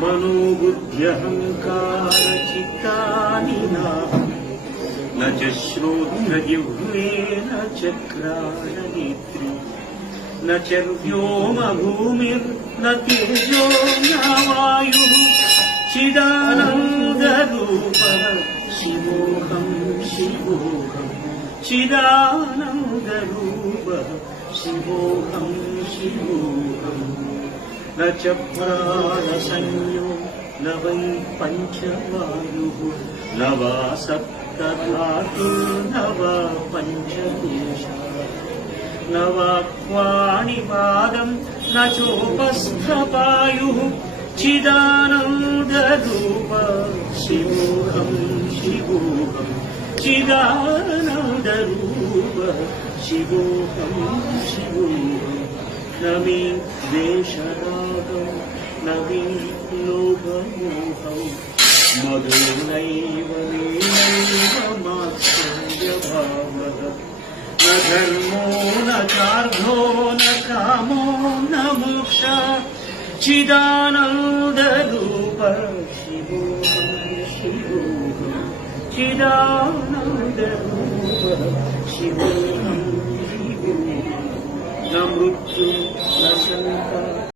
मनोबुद्ध्यहङ्कारचित्तानि नाहम् न च श्रोत्रजिह्वे न च घ्राणनेत्री न च व्योमभूमिर्न तेजो न वायुः चिदानन्दरूपः शिवोऽहं शिवोऽहम् चिदानन्दरूपः शिवोऽहं शिवोऽहम् न च प्राणसंयो न वै पञ्चवायुः न वा सप्तधातुर्न वा पञ्चकोशाः न वा पाणिपादं न चोपस्थपायुः चिदानन्दरूप शिवोऽहं शिवोऽहम् चिदानन्दरूप शिवोऽहं शिवोऽहम् न मे द्वेषरागौ न मे लोभमोहौ मधुर्नैव मेनैव मात्सर्यभावः न धर्मो न चार्धो न कामो न मोक्षः चिदानन्दरूप शिवोऽहं शिवोऽहम् चिदानन्दरूप